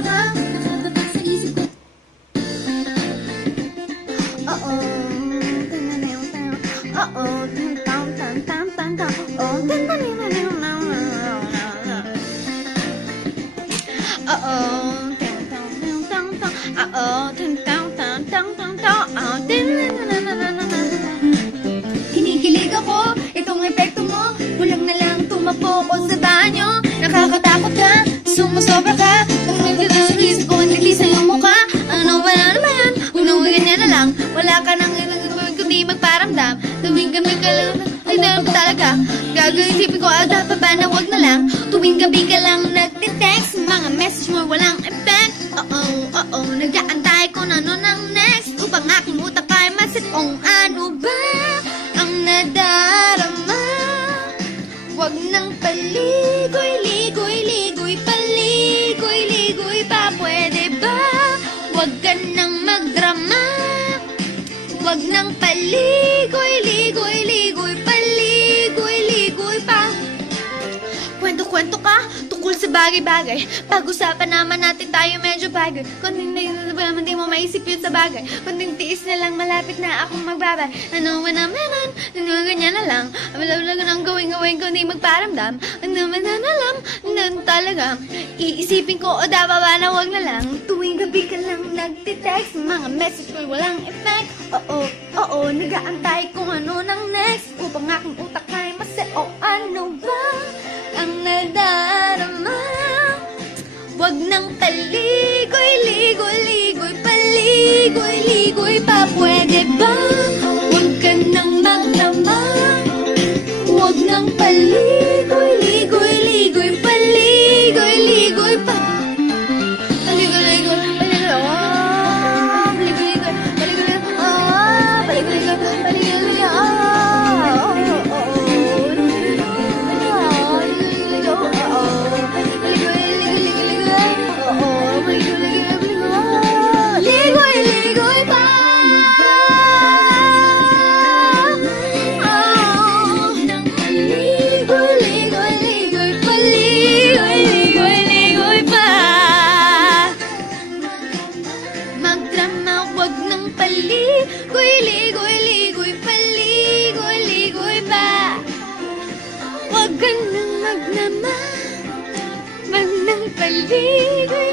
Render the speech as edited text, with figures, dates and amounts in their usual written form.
ka. Nakatatak sa isip ko. Oo, oo, tam tam tam tam tam. Oo, kinikilig ako, itong epekto mo. Kulang na lang tumakbo ko sa banyo. Nakakatakot ka, sumusobra ka. Tumigil sa isip ko, hindi sa iyong mukha. Ano ba yan? Kung ganyan na lang, wala ka nang kundi magparamdam. Tuwing gabi ka lang, ay na ba talaga? Gagawin isipin ko, dapat ba na wag na lang? Tuwing gabi ka lang nagtitext, mga message mo walang effect. Oo, nag-aantay ko na nun ang next. Upang aking utak ay masit kung ano ba ang nadarama. Wag nang paligoy-ligoy-ligoy, paligoy-ligoy pa, pwede ba? Wag ka nang magdrama. Wag nang paligoy-ligoy-ligoy, paligoy-ligoy pa. Kwento-kwento ka tungkol sa bagay-bagay. Pag-usapan naman natin tayo medyo bagay. Kung hindi mo maisip yun sa bagay. Kung tiis na lang, malapit na akong magbabay. Ano man naman, ganyan na lang. Wala nang gawin-gawin ko, hindi magparamdam. Ano man na alam, talaga. Iisipin ko, o dapat ba na wag na lang. Tuwing gabi ka lang nagtitext, mga message ko walang effect. Oo, nag-aantay kung ano nang next. Upang aking utak ay maseo, ano ba ang nadarama? Wag nang paligoy-ligoy-ligoy, paligoy-ligoy pa, pwede ba? Wag ka nang magdrama. Wag nang paligoy-ligoy-ligoy, paligoy-ligoy pa. Paligoy-ligoy, paligoy-ligoy, paligoy-ligoy, ligoy-ligoy pa. Ligoy-ligoy-ligoy, paligoy-ligoy pa. Magdrama, wag nang paligoy-ligoy-ligoy, paligoy-ligoy pa. Wag ka nang magnama. Wag nang paligoy